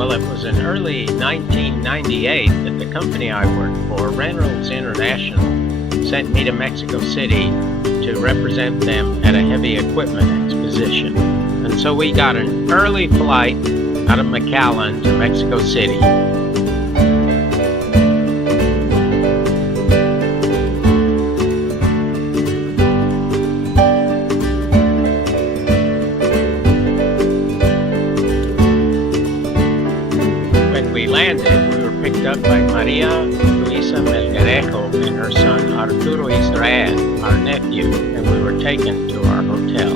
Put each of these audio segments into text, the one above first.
Well, it was in early 1998 that the company I worked for, Reynolds International, sent me to Mexico City to represent them at a heavy equipment exposition. And so we got an early flight out of McAllen to Mexico City. When we landed, we were picked up by Maria Luisa Melgarejo and her son Arturo Israel, our nephew, and we were taken to our hotel.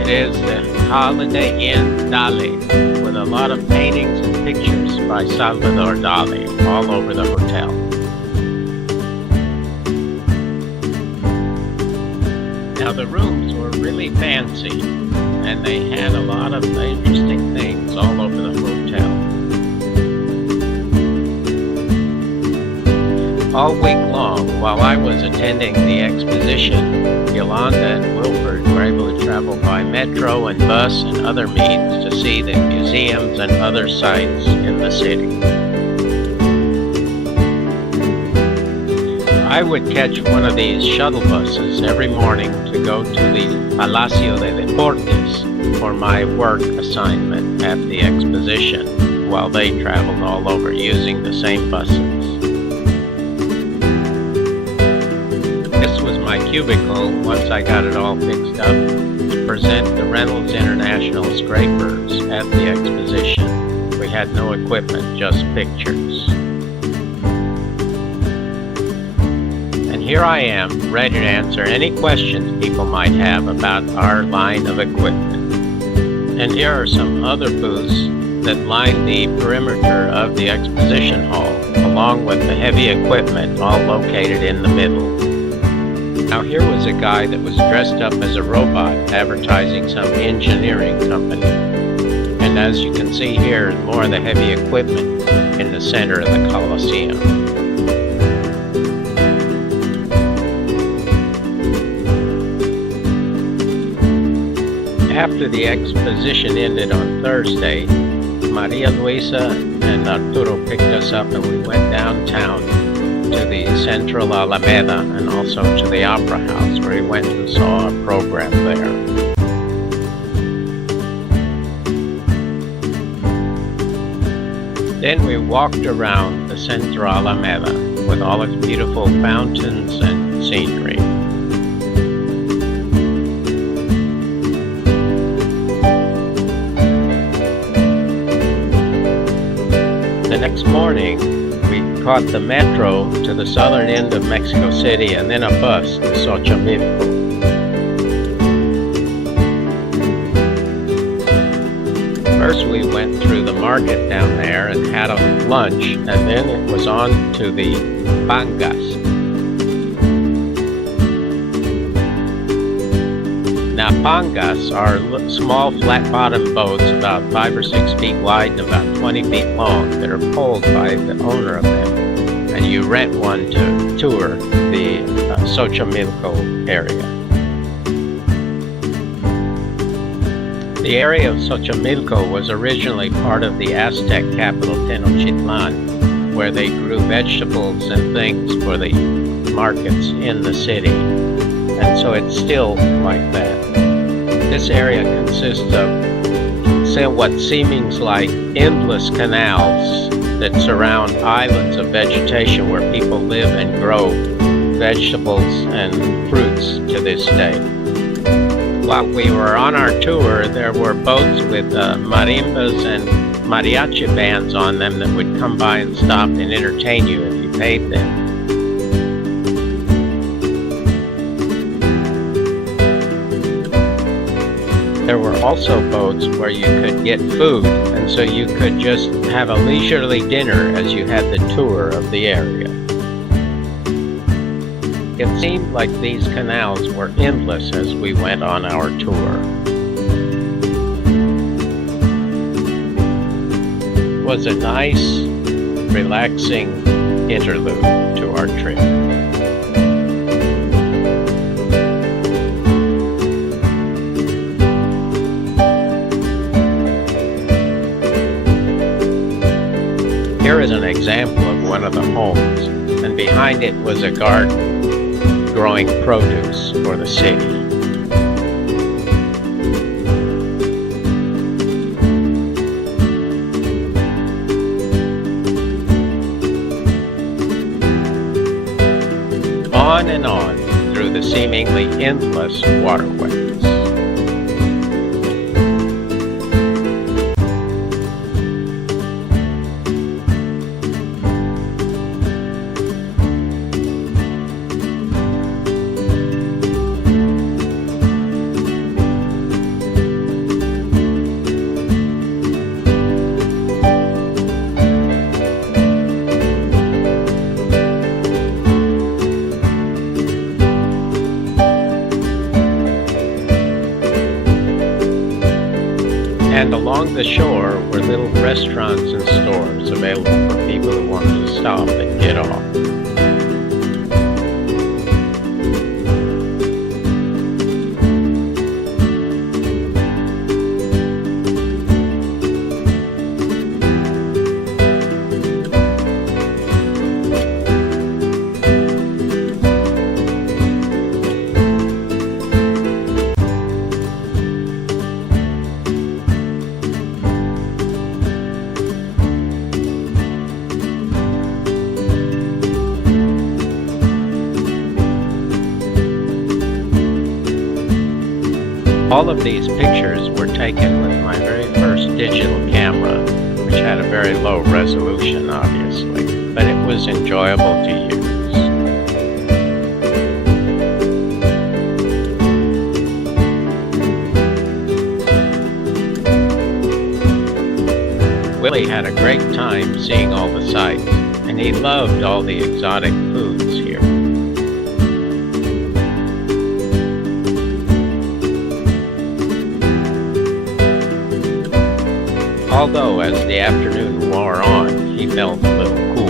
It is the Holiday Inn Dali, with a lot of paintings and pictures by Salvador Dali all over the hotel. Now the rooms were really fancy, and they had a lot of interesting things all over the hotel. All week long, while I was attending the exposition, Yolanda and Wilford were able to travel by metro and bus and other means to see the museums and other sites in the city. I would catch one of these shuttle buses every morning to go to the Palacio de Deportes for my work assignment at the exposition, while they traveled all over using the same buses. This was my cubicle once I got it all fixed up to present the Reynolds International scrapers at the exposition. We had no equipment, just pictures. Here I am, ready to answer any questions people might have about our line of equipment. And here are some other booths that line the perimeter of the exposition hall, along with the heavy equipment all located in the middle. Now here was a guy that was dressed up as a robot advertising some engineering company. And as you can see here, more of the heavy equipment in the center of the Coliseum. After the exposition ended on Thursday, Maria Luisa and Arturo picked us up and we went downtown to the Central Alameda and also to the Opera House, where we went and saw a program there. Then we walked around the Central Alameda with all its beautiful fountains and scenery. The next morning, we caught the metro to the southern end of Mexico City and then a bus to Xochimilco. First we went through the market down there and had a lunch, and then it was on to the Pangas. Now Pangas are small flat-bottomed boats about 5 or 6 feet wide and about 20 feet long that are pulled by the owner of them. And you rent one to tour the Xochimilco area. The area of Xochimilco was originally part of the Aztec capital Tenochtitlan, where they grew vegetables and things for the markets in the city. And so it's still like that. This area consists of what seems like endless canals that surround islands of vegetation where people live and grow vegetables and fruits to this day. While we were on our tour, there were boats with marimbas and mariachi bands on them that would come by and stop and entertain you if you paid them. There were also boats where you could get food, and so you could just have a leisurely dinner as you had the tour of the area. It seemed like these canals were endless as we went on our tour. It was a nice, relaxing interlude to our trip. Here is an example of one of the homes, and behind it was a garden growing produce for the city. On and on through the seemingly endless waterways. And along the shore were little restaurants and stores available for people who wanted to stop and get off. All of these pictures were taken with my very first digital camera, which had a very low resolution, obviously, but it was enjoyable to use. Willie had a great time seeing all the sights, and he loved all the exotic foods here. Although as the afternoon wore on, he felt a little cool.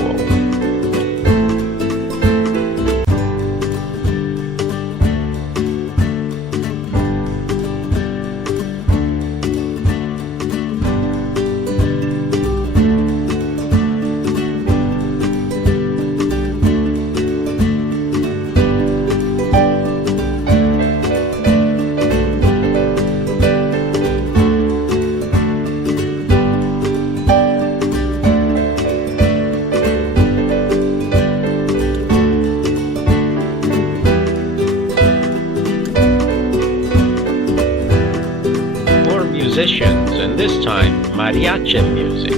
Musicians, and this time mariachi music.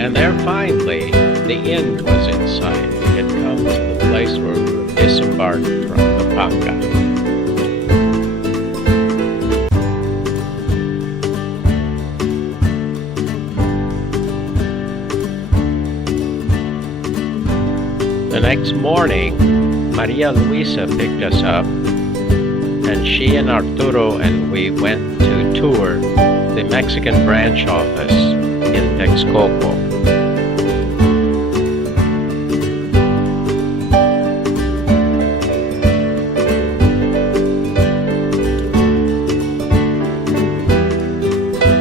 And there finally, the end was in sight. We had come to the place where we would disembark from Pampanga. The next morning, Maria Luisa picked us up, and she and Arturo and we went to tour the Mexican branch office in Texcoco.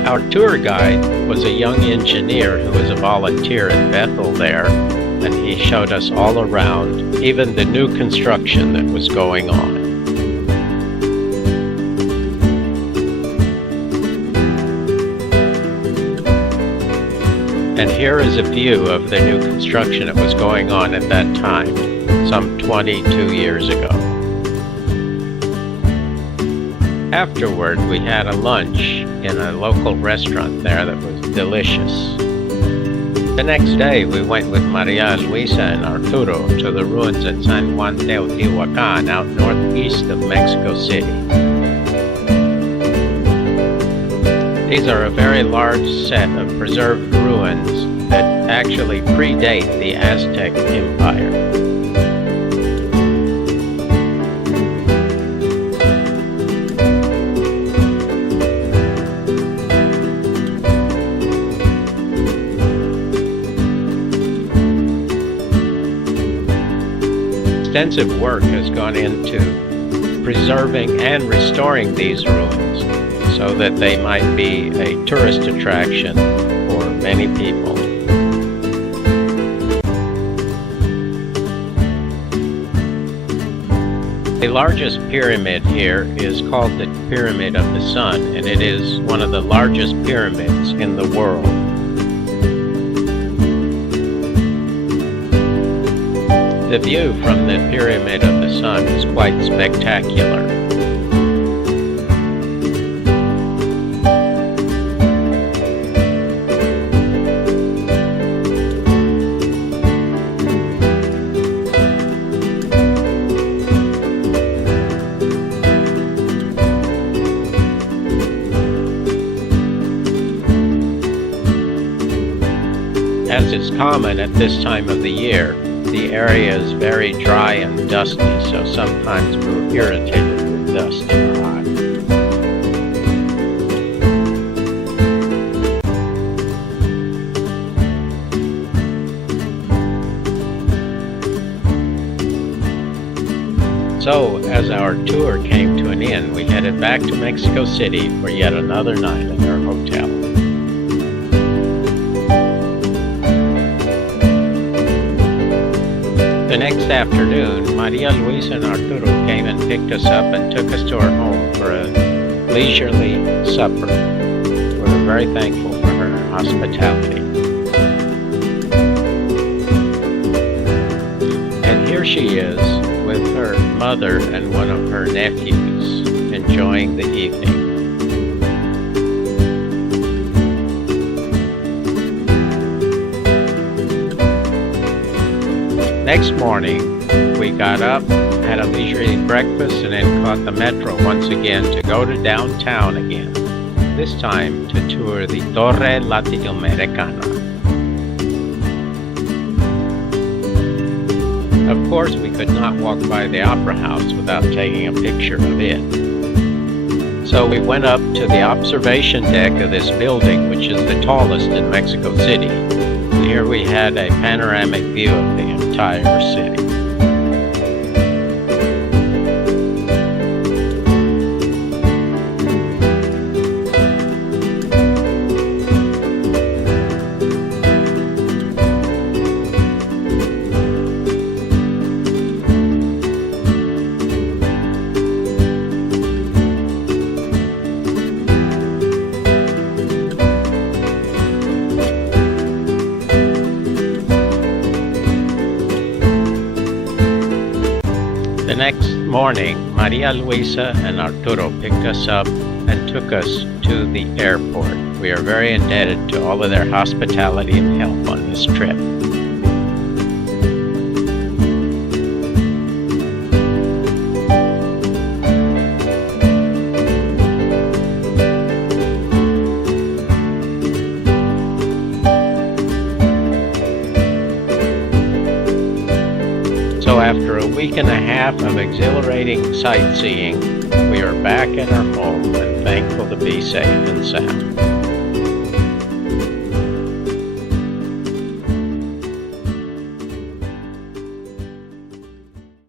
Our tour guide was a young engineer who was a volunteer in Bethel there, and he showed us all around, even the new construction that was going on. And here is a view of the new construction that was going on at that time, some 22 years ago. Afterward, we had a lunch in a local restaurant there that was delicious. The next day, we went with Maria Luisa and Arturo to the ruins at San Juan Teotihuacan out northeast of Mexico City. These are a very large set of preserved ruins that actually predate the Aztec Empire. Extensive work has gone into preserving and restoring these ruins, so that they might be a tourist attraction for many people. The largest pyramid here is called the Pyramid of the Sun, and it is one of the largest pyramids in the world. The view from the Pyramid of the Sun is quite spectacular. As is common at this time of the year, the area is very dry and dusty, so sometimes we're irritated with dust in our eyes. So, as our tour came to an end, we headed back to Mexico City for yet another night at our hotel. The next afternoon, Maria Luisa and Arturo came and picked us up and took us to our home for a leisurely supper. We were very thankful for her hospitality. And here she is with her mother and one of her nephews enjoying the evening. Next morning, we got up, had a leisurely breakfast, and then caught the metro once again to go to downtown again, this time to tour the Torre Latinoamericana. Of course, we could not walk by the Opera House without taking a picture of it. So we went up to the observation deck of this building, which is the tallest in Mexico City. And here we had a panoramic view of the entire city. The next morning, Maria Luisa and Arturo picked us up and took us to the airport. We are very indebted to all of their hospitality and help on this trip. So after a week and a half of exhilarating sightseeing, we are back at our home and thankful to be safe and sound.